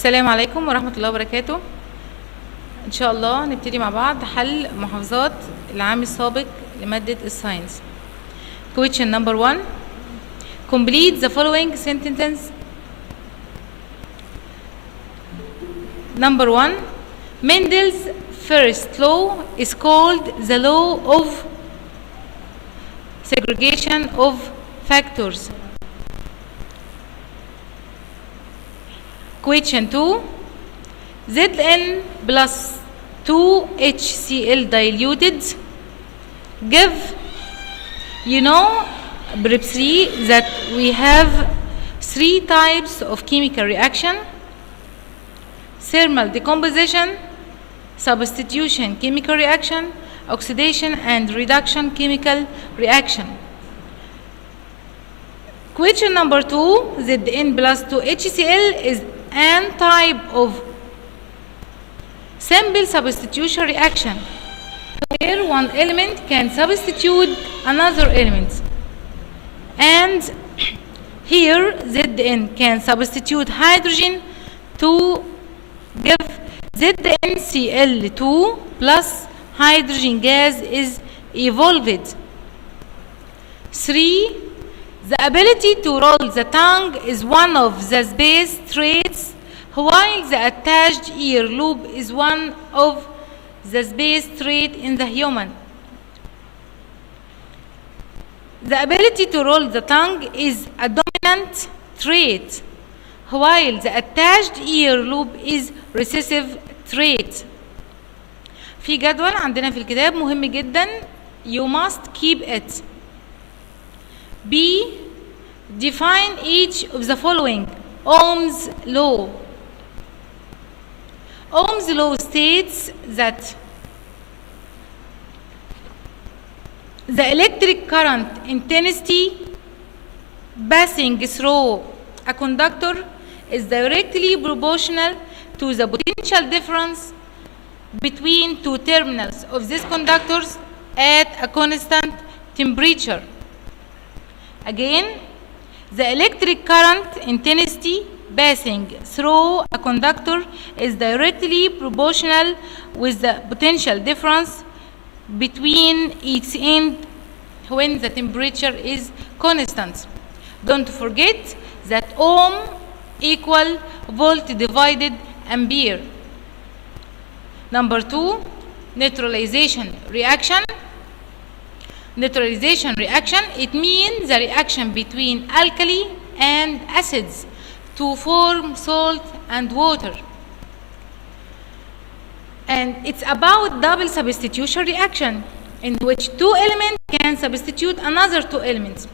السلام عليكم ورحمة الله وبركاته. إن شاء الله نبتدي مع بعض حل محافظات العام السابق لمادة الساينس. Question number 1. Complete the following sentences. Number 1. Mendel's first law is called the law of segregation of factors. Question 2. Zn plus 2HCl diluted give, briefly that we have three types of chemical reaction: thermal decomposition, substitution chemical reaction, oxidation and reduction chemical reaction. Question number 2. Zn plus 2HCl is an type of simple substitution reaction where one element can substitute another element, and here Zn can substitute hydrogen to give ZnCl2 plus hydrogen gas is evolved. 3. The ability to roll the tongue is one of the base traits, while the attached ear lobe is one of the base traits in the human. The ability to roll the tongue is a dominant trait, while the attached ear lobe is recessive trait. في جدول عندنا في الكتاب مهم جدا. You must keep it. B. Define each of the following. Ohm's law. Ohm's law states that the electric current intensity passing through a conductor is directly proportional to the potential difference between two terminals of these conductors at a constant temperature. Again, the electric current intensity passing through a conductor is directly proportional with the potential difference between each end when the temperature is constant. Don't forget that ohm equal volt divided ampere. Number 2, neutralization reaction. Neutralization reaction, it means the reaction between alkali and acids to form salt and water. And it's about double substitution reaction in which two elements can substitute another two elements.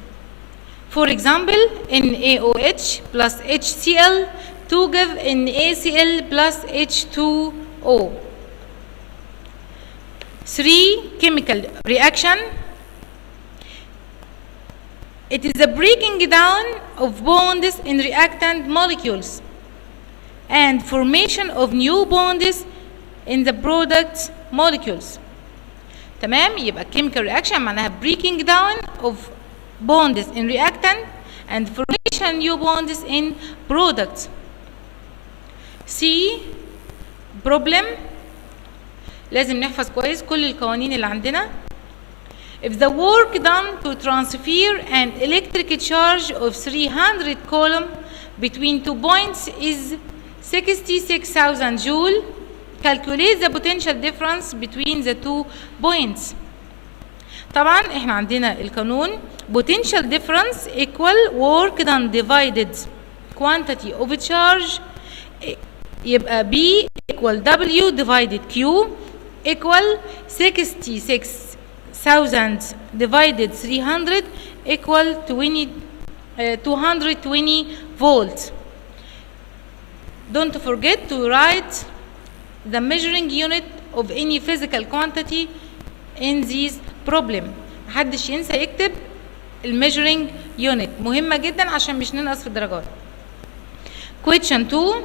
For example, NaOH plus HCl to give NaCl plus H2O. 3. Chemical reaction. It is the breaking down of bonds in reactant molecules and formation of new bonds in the product molecules. تمام؟ يبقى chemical reaction معناها breaking down of bonds in reactant and formation new bonds in products. C. Problem. لازم نحفظ كويس كل القوانين اللي عندنا. If the work done to transfer an electric charge of 300 coulomb between 2 points is 66,000 joule, calculate the potential difference between the 2 points. طبعا احنا عندنا القانون potential difference equal work done divided quantity of charge يبقى B equal W divided Q equal 66,000 divided 300 equal 220 volts. Don't forget to write the measuring unit of any physical quantity in this problem. محدش ينسى يكتب measuring unit، مهمة جدا عشان مش ننقص في الدرجات. Question 2.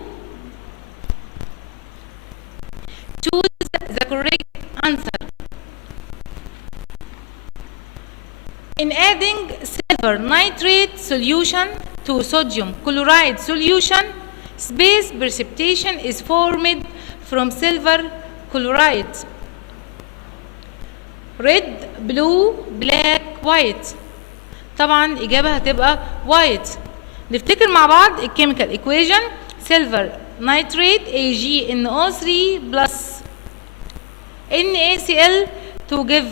Choose the correct answer. In adding silver nitrate solution to sodium chloride solution, Space precipitation is formed from silver chloride. Red, blue, black, white. طبعا الإجابة هتبقى white. نفتكر مع بعض الكيميكال equation. silver nitrate AgNO3 plus NaCl to give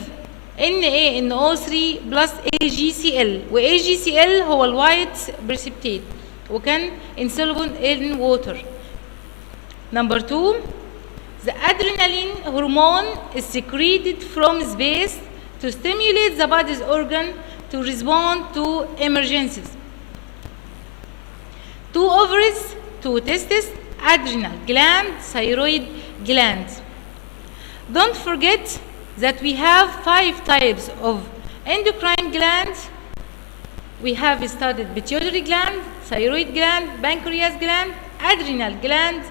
NaNO3 plus AgCl، و AgCl هو الوايت precipitate وكان insoluble in water. Number 2, the adrenaline hormone is secreted from space to stimulate the body's organ to respond to emergencies. 2 ovaries, 2 testes, adrenal gland, thyroid gland. Don't forget that we have 5 types of endocrine glands. We have studied pituitary gland, thyroid gland, pancreas gland, adrenal gland,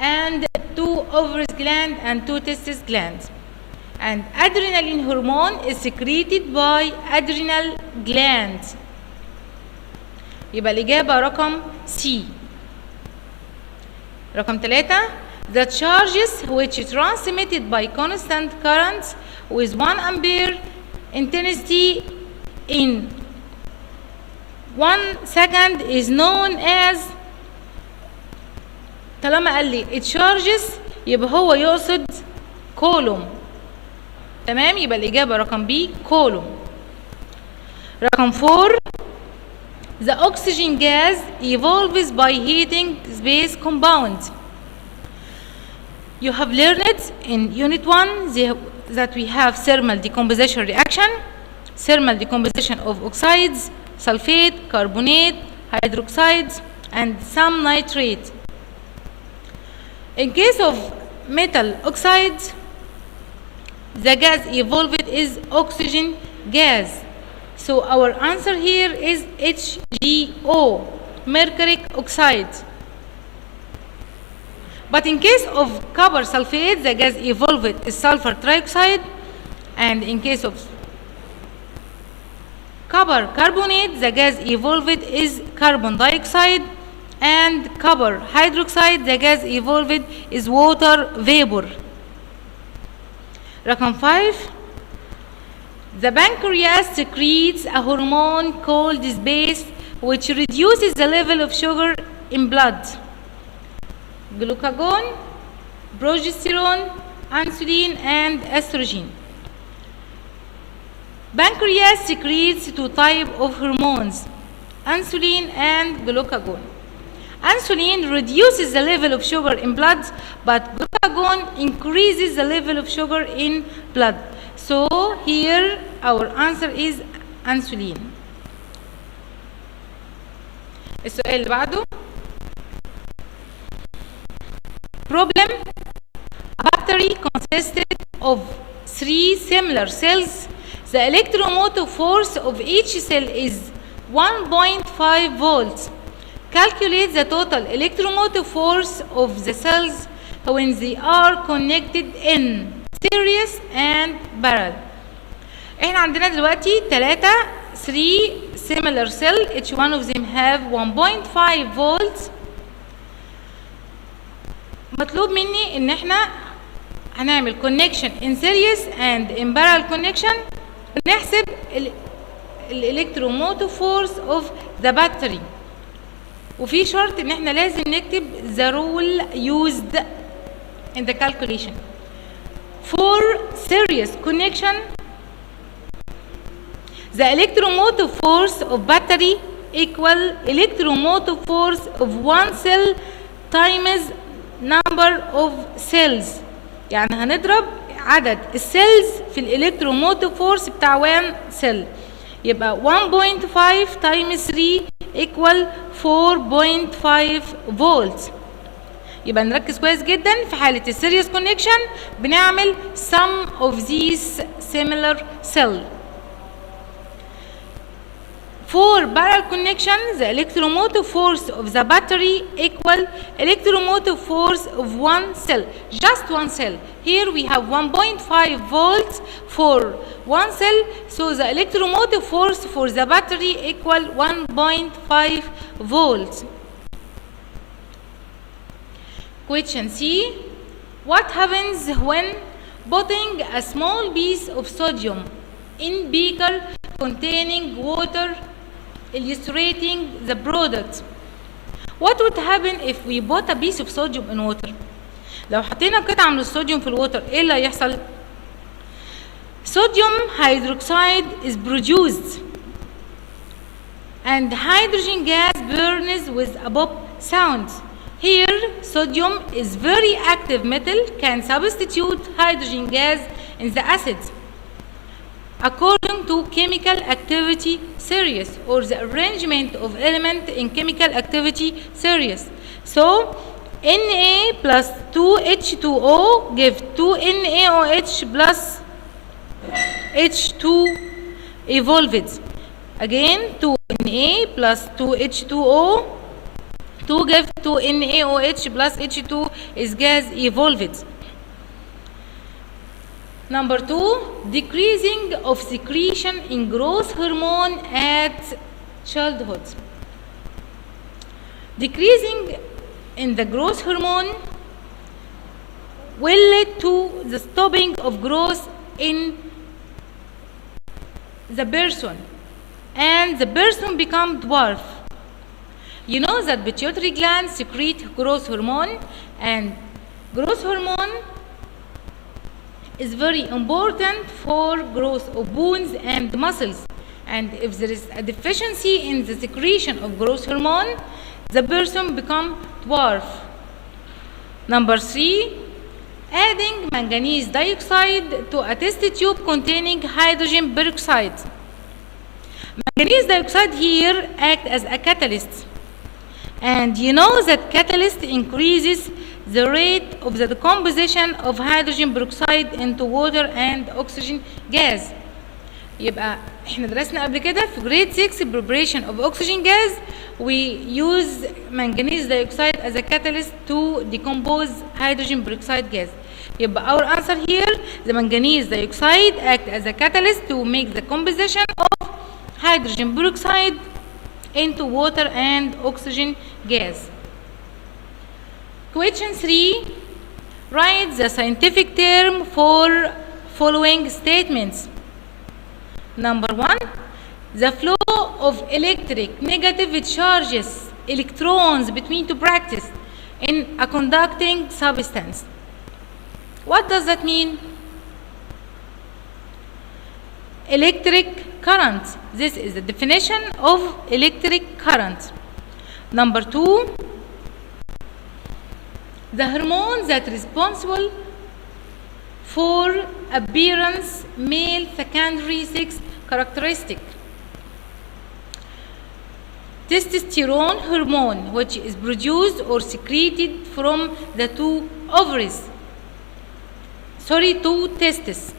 and 2 ovaries gland and 2 testes glands. And adrenaline hormone is secreted by adrenal gland. يبقى الإجابة رقم C. رقم 3, the charges which transmitted by constant currents with 1 ampere intensity in 1 second is known as. طالما قال لي charges يبقى هو يقصد كولوم. تمام، يبقى الإجابة رقم B كولوم. رقم 4, the oxygen gas evolves by heating space compounds. You have learned in unit 1 that we have thermal decomposition reaction, thermal decomposition of oxides, sulfate, carbonate, hydroxides, and some nitrate. In case of metal oxides, the gas evolved is oxygen gas. So our answer here is HGO, mercuric oxide. But in case of copper sulfate, the gas evolved is sulfur trioxide. And in case of copper carbonate, the gas evolved is carbon dioxide. And copper hydroxide, the gas evolved is water vapor. رقم 5, the pancreas secretes a hormone called space which reduces the level of sugar in blood. Glucagon, progesterone, insulin, and estrogen. Pancreas secretes 2 types of hormones, insulin and glucagon. Insulin reduces the level of sugar in blood, but glucagon increases the level of sugar in blood. So here our answer is insulin. السؤال اللي بعده. Problem: a battery consisted of 3 similar cells. The electromotive force of each cell is 1.5 volts. Calculate the total electromotive force of the cells when they are connected in series and parallel. احنا عندنا دلوقتي 3 similar cell, each one of them have 1.5 volts. مطلوب مني ان احنا هنعمل connection in series and in parallel connection ونحسب electromotive force of the battery. وفي شرط ان احنا لازم نكتب the rule used in the calculation. For series connection, the electromotive force of battery equal electromotive force of one cell times number of cells. يعني هنضرب عدد السيلز في الالكتروموتيف فورس بتاع 1 سيل. يبقى 1.5 times 3 equal 4.5 volts. يبقى نركز كويس جدا في حالة السيريس كونكشن بنعمل sum of these similar cell. For parallel connection, the electromotive force of the battery equal electromotive force of one cell, just one cell. Here we have 1.5 volts for one cell, so the electromotive force for the battery equal 1.5 volts. Question C. What happens when putting a small piece of sodium in beaker containing water illustrating the product? What would happen if we put a piece of sodium in water? لو حطينا قطعة من الصوديوم في الووتر ايه اللي هيحصل؟ Sodium hydroxide is produced and hydrogen gas burns with a pop sound. Here, sodium is very active metal, can substitute hydrogen gas in the acid according to chemical activity series or the arrangement of element in chemical activity series. So, Na plus 2H2O give 2NaOH plus H2 evolved. Again, 2Na plus 2H2O, 2 give 2NaOH plus H2 is gas evolved. Number 2, decreasing of secretion in growth hormone at childhood. Decreasing in the growth hormone will lead to the stopping of growth in the person and the person become dwarf. You know that pituitary glands secrete growth hormone, and growth hormone is very important for growth of bones and muscles. And if there is a deficiency in the secretion of growth hormone, the person become dwarf. Number 3, adding manganese dioxide to a test tube containing hydrogen peroxide. Manganese dioxide here acts as a catalyst. And you know that catalyst increases the rate of the decomposition of hydrogen peroxide into water and oxygen gas. يبقى احنا درسنا قبل كده في grade 6 preparation of oxygen gas we use manganese dioxide as a catalyst to decompose hydrogen peroxide gas. يبقى our answer here, the manganese dioxide act as a catalyst to make the composition of hydrogen peroxide into water and oxygen gas. Question 3, write the scientific term for following statements. Number 1, the flow of electric negative charges, electrons between two brackets in a conducting substance. What does that mean? Electric current. This is the definition of electric current. Number 2, the hormone that is responsible for appearance male secondary sex characteristic. Testosterone hormone, which is produced or secreted from the two testes.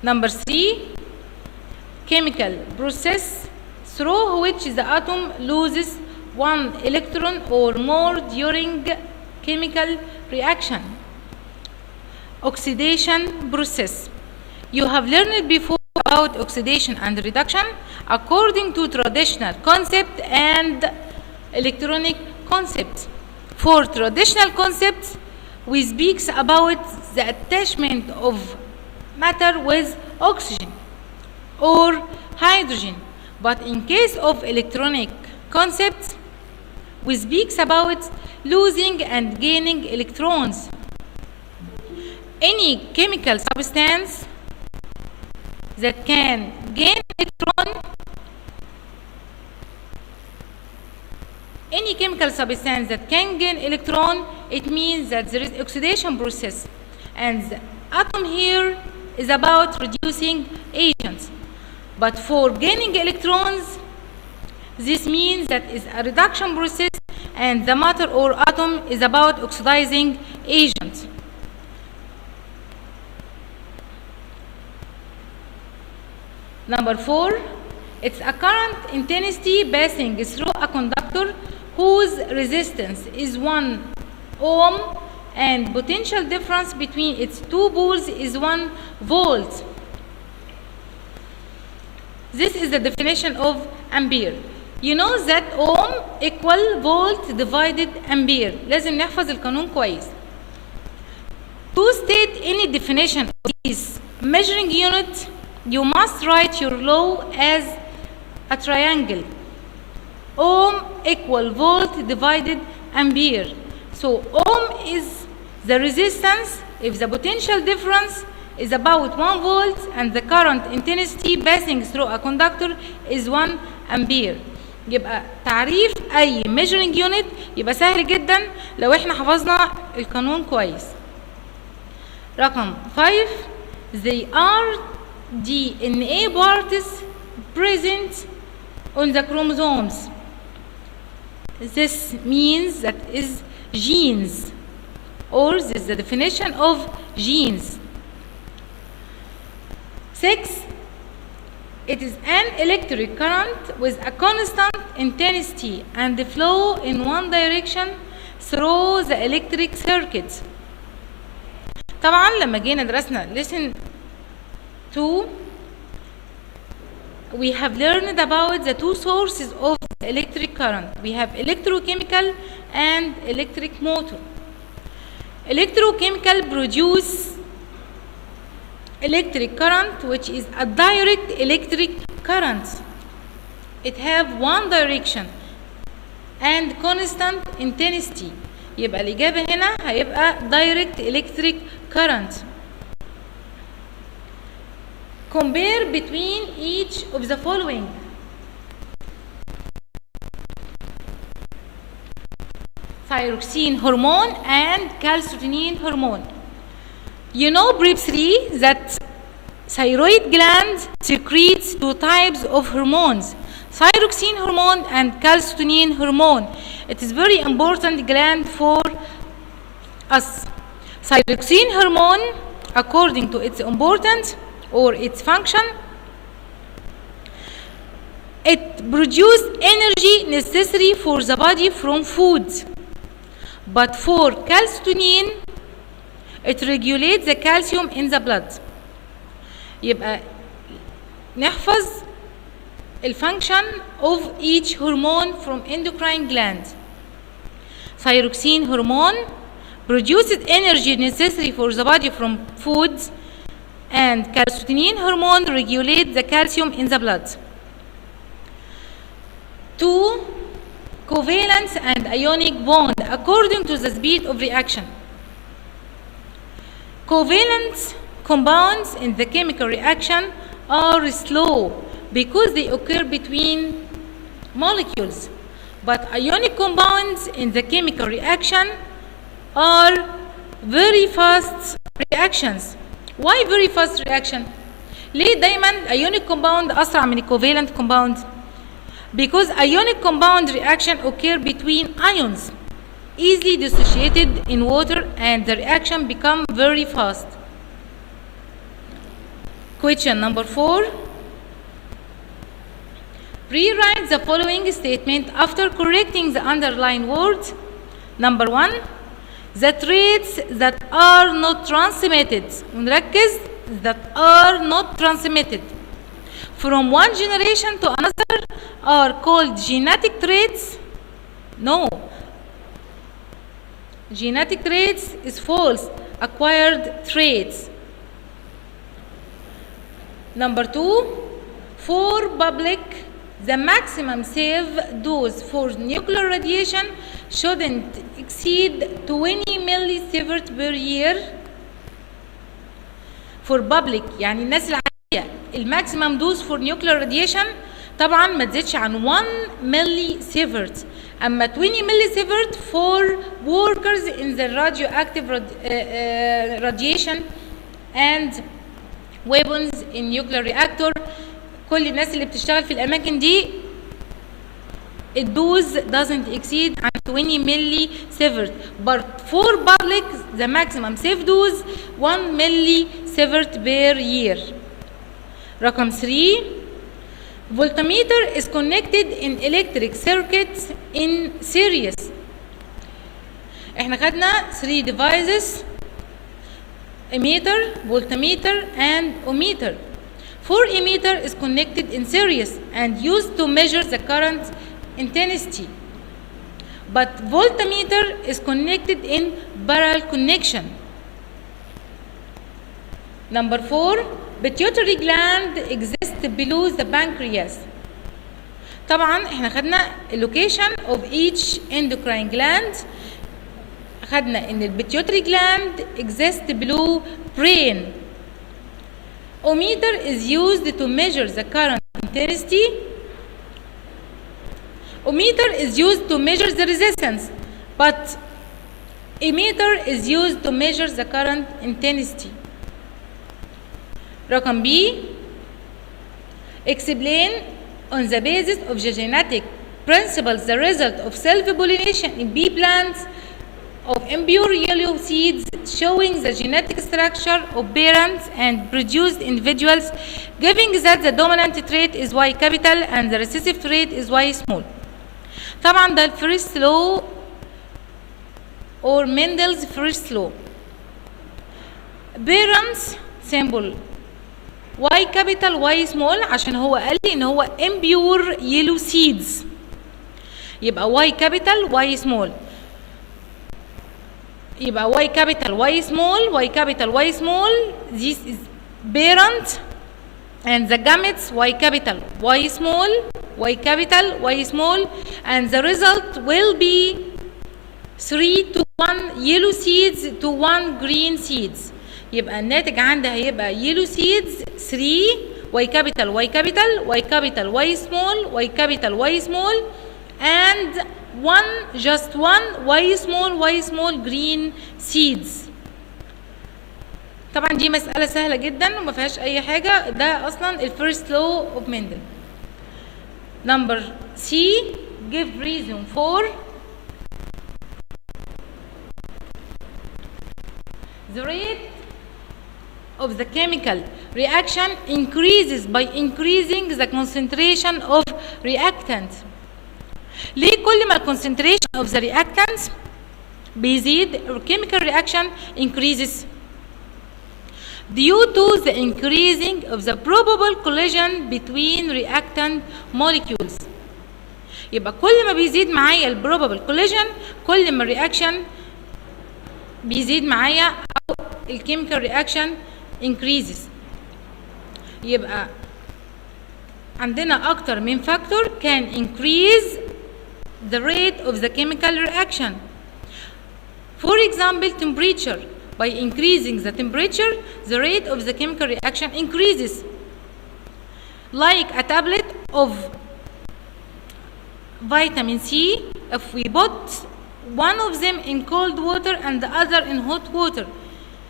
Number 3, chemical process through which the atom loses one electron or more during chemical reaction. Oxidation process. You have learned before about oxidation and reduction according to traditional concept and electronic concept. For traditional concepts, we speak about the attachment of matter with oxygen or hydrogen, but in case of electronic concepts, we speak about losing and gaining electrons. Any chemical substance that can gain electron, it means that there is oxidation process, and the atom here is about reducing agents. But for gaining electrons, this means that is a reduction process, and the matter or atom is about oxidizing agents. Number 4, it's a current intensity passing through a conductor whose resistance is 1 ohm and potential difference between its two poles is 1 volt. This is the definition of ampere. You know that ohm equal volt divided ampere. لازم نحفظ القانون كويس. To state any definition of this measuring unit, you must write your law as a triangle. Ohm equal volt divided ampere. So ohm is the resistance if the potential difference is about 1 volt and the current intensity passing through a conductor is 1 ampere. يبقى تعريف أي measuring unit يبقى سهل جدا لو احنا حفظنا القانون كويس. رقم 5 they are DNA parts present on the chromosomes. This means that is genes, or this is the definition of genes. 6 it is an electric current with a constant intensity and the flow in one direction through the electric circuit. طبعا لما جينا درسنا lesson 2 we have learned about the two sources of electric current. We have electrochemical and electric motor. Electrochemical produce electric current which is a direct electric current. It have one direction and constant intensity. يبقى الإجابة هنا هيبقى direct electric current. Compare between each of the following. Thyroxine hormone and calcitonin hormone. You know briefly that thyroid gland secretes two types of hormones, thyroxine hormone and calcitonin hormone. It is very important gland for us. Thyroxine hormone, according to its importance or its function, it produces energy necessary for the body from food. But for calcitonin, it regulates the calcium in the blood. يبقى نحفظ الفانكشن of each hormone from endocrine gland. Thyroxine hormone produces energy necessary for the body from foods, and calcitonin hormone regulates the calcium in the blood. 2 covalent and ionic bond according to the speed of reaction. Covalent compounds in the chemical reaction are slow because they occur between molecules, but ionic compounds in the chemical reaction are very fast reactions. Why very fast reaction? ليه دايما ionic compound أسرع من covalent compound? Because ionic compound reaction occur between ions easily dissociated in water and the reaction become very fast. Question number 4. Rewrite the following statement after correcting the underlined words. Number 1. The traits that are not transmitted. ونركز that are not transmitted from one generation to another are called genetic traits. No. Genetic traits is false. Acquired traits. Number 2, for public, the maximum safe dose for nuclear radiation shouldn't exceed 20 millisievert per year. For public يعني الناس العادية الماكسيمم دوز for nuclear radiation طبعا ما تزيدش عن 1 millisievert. أما 20 millisievert for workers in the radioactive radiation and weapons in nuclear reactor. كل الناس اللي بتشتغل في الأماكن دي الدوز doesn't exceed عن 20 millisievert. But for public the maximum safe dose 1 millisievert per year. رقم 3. Voltmeter is connected in electric circuits in series. احنا خدنا 3 devices: emitter, voltmeter and ohmmeter. 4 emitter is connected in series and used to measure the current intensity, but voltmeter is connected in parallel connection. Number 4, pituitary gland exists below the pancreas. طبعا احنا خدنا location of each endocrine gland. خدنا ان pituitary gland exists below brain. Ohmmeter is used to measure the current intensity. Ohmmeter is used to measure the resistance, but ammeter is used to measure the current intensity. رقم B, explain on the basis of the genetic principles the result of self-pollination in bee plants of impure yellow seeds, showing the genetic structure of parents and produced individuals, giving that the dominant trait is Y capital and the recessive trait is Y small. طبعا ده first law or Mendel's first law. Parents symbol Y capital Y small عشان هو قال لي ان هو impure yellow seeds، يبقى Y capital Y small، يبقى Y capital Y small Y capital Y small. This is parent and the gametes Y capital Y small Y capital Y small, and the result will be 3:1 yellow seeds to 1 green seeds. يبقى الناتج عندها هيبقى yellow seeds 3 Y capital Y capital Y capital Y small Y capital Y small, and just one Y small green seeds. طبعا دي مسألة سهلة جدا وما فيهاش أي حاجة، ده أصلا الفيرست لو اوف مندل. Number C, give reason for the rate of the chemical reaction increases by increasing the concentration of reactant. ليه كل ما concentration of the reactants بيزيد chemical reaction increases؟ due to the increasing of the probable collision between reactant molecules. يبقى كل ما بيزيد معايا ال probable collision كل ما الرياكشن بيزيد معايا أو ال chemical reaction increases. يبقى عندنا أكتر من factor can increase the rate of the chemical reaction. For example, temperature. By increasing the temperature, the rate of the chemical reaction increases. Like a tablet of vitamin C, if we put one of them in cold water and the other in hot water.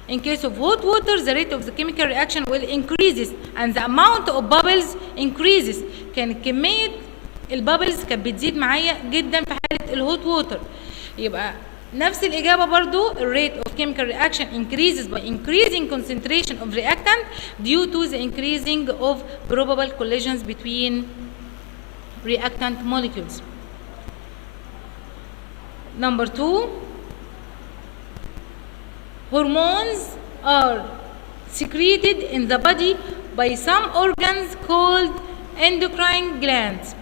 In case of hot water, the rate of the chemical reaction will increases and the amount of bubbles increases. كان كمية البابلز كانت بتزيد معايا جدا في حالة الهوت ووتر. يبقى نفس الإجابة برضو rate of chemical reaction increases by increasing concentration of reactant due to the increasing of probable collisions between reactant molecules. Number 2, hormones are secreted in the body by some organs called endocrine glands.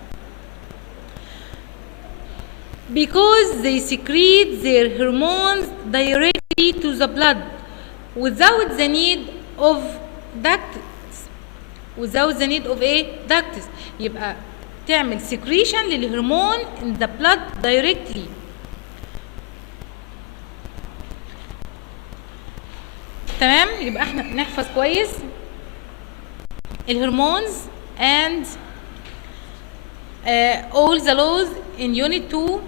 Because they secrete their hormones directly to the blood without the need of ducts. Without the need of ducts. يبقى تعمل secretion للهرمون in the blood directly. تمام؟ يبقى احنا نحفظ كويس الهرمونز and all the laws in unit 2